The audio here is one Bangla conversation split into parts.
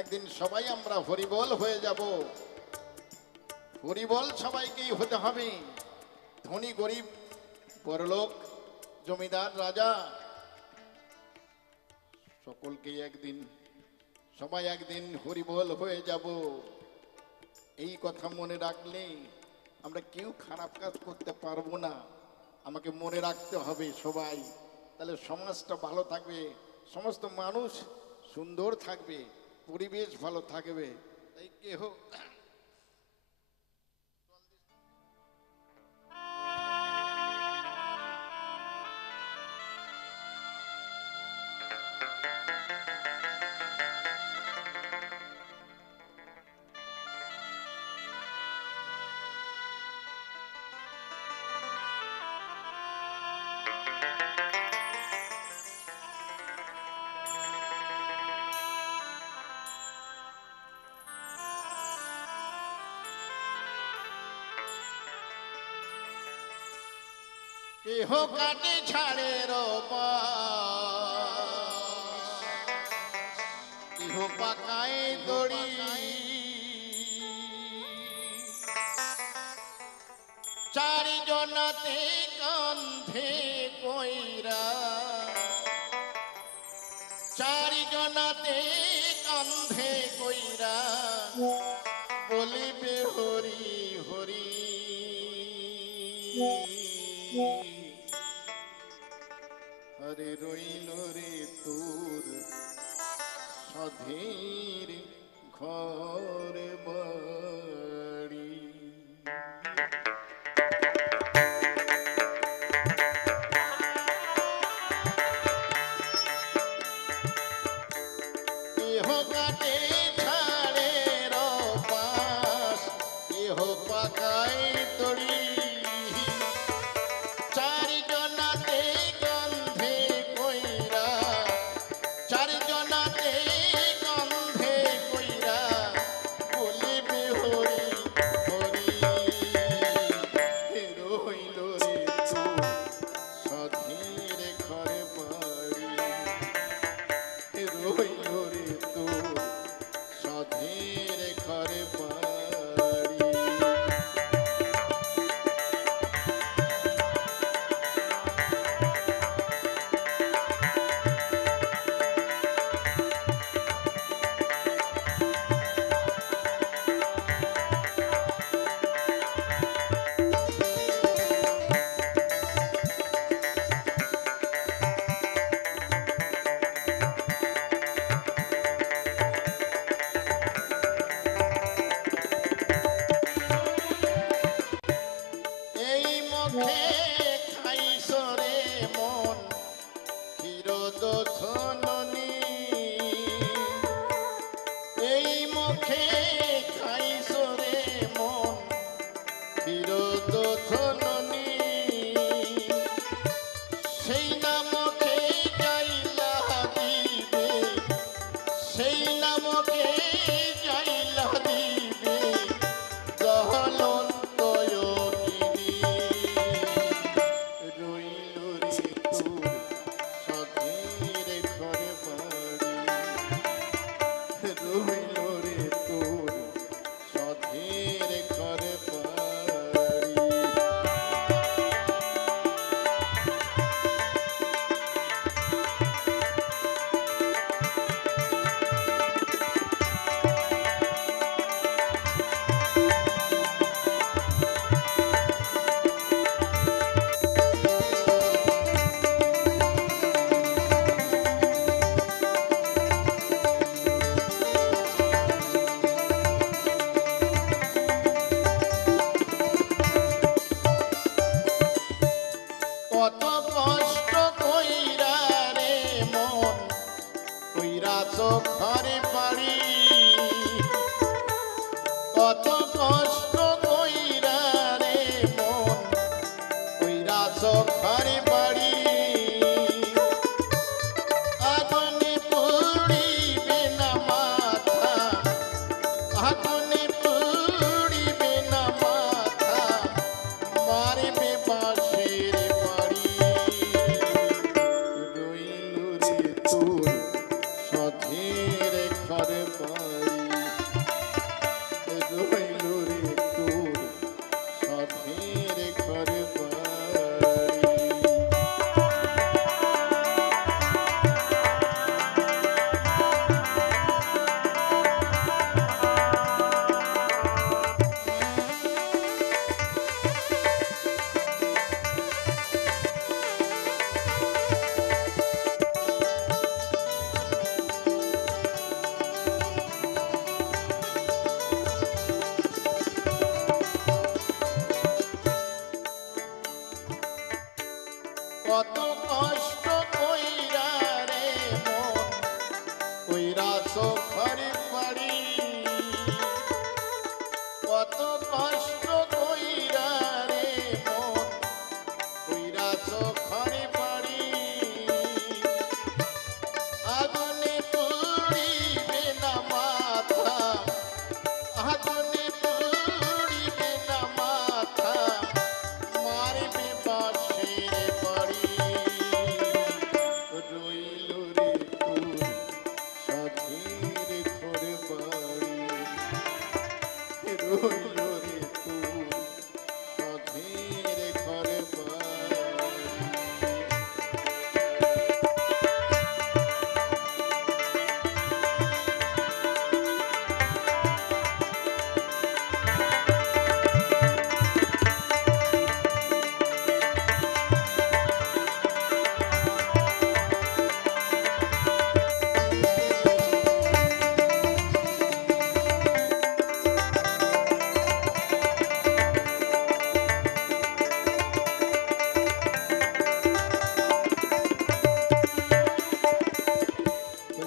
একদিন সবাই আমরা হরিবল হয়ে যাব। হরিবল সবাইকেই হতে হবে, ধনী গরিব, বড়লোক, জমিদার, রাজা, সকলকেই একদিন সবাই একদিন হরিবল হয়ে যাব। এই কথা মনে রাখলে আমরা কেউ খারাপ কাজ করতে পারবো না। আমাকে মনে রাখতে হবে সবাই, তাহলে সমাজটা ভালো থাকবে, সমস্ত মানুষ সুন্দর থাকবে, পরিবেশ ভালো থাকবে। তাই কেহ কেহ কাটে ছাড়ের কেহ পাকায় দড়ি, চারিজনাতে কান্ধে কইরা, চারিজনাতে কান্ধে কইরা বলিবে হরি হরি। হরে রইল রে তোর সাধের ঘর বাড়ি। কেহ কাটে ছাড়ের পাশ, কেহ পাকায় তড়ি, চারিজনাতে গন্ধে কইরা, চারিজনাতে গন্ধে কইরা বলিবে হরি হরি। রইল রে তোর সাধীর ঘর বাড়ি, রইল রে তোর সাধীর ঘর বাড়ি। এই মুখে খাইছ রে মন ক্ষীরদধননি, এই মুখে খাইছ রে মন ক্ষীরদধননি, সেই নামকে যাইলা দিবে, সেই নামকে যাইলা দিবে জহলন্ত যোগিনী। রইল রে তোর সাধীর ঘর বাড়ি, রইল রে তোর সাধীর ঘর বাড়ি। কত কষ্ট কইরা রে মন কইরা চোখরে পাড়ি, কত কষ্ট কইরা রে মন কইরা চোখরে পাড়ি। আগুনে পুড়িবে না মাথা, আগুনে পুড়িবে না মাথা, মারিবে বাঁশের বাড়ি। রইল রে তোর সাধীর ঘর বাড়ি, ঘরে বাড়ি কত কষ্ট কইরা রে মন কইরাছ ঘরে বাড়ি আগুনে পুড়িবে না মাথা আগুনে পুড়িবে না মাথা মারবে বাঁশের বাড়ি রইল রে তোর সাথীর ঘরে বাড়ি রইল রে তোর সাথীর ঘরে বাড়ি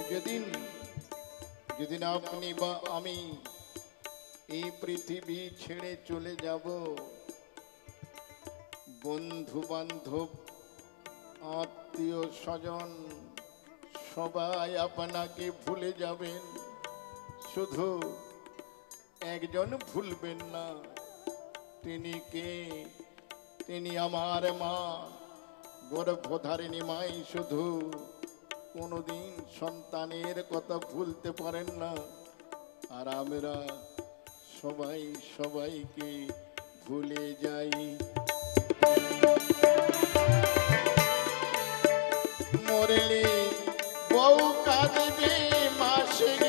যেদিন যেদিন আপনি বা আমি এই পৃথিবী ছেড়ে চলে যাব বন্ধু বান্ধব আত্মীয় স্বজন সবাই আপনাকে ভুলে যাবেন শুধু একজন ভুলবেন না তিনি কে তিনি আমার মা গর্ভধারিণী মাই শুধু কোনোদিন সন্তানের কথা ভুলতে পারেন না আর আমরা সবাই সবাইকে ভুলে যাই মরলে বউ কাঁদবে মাসে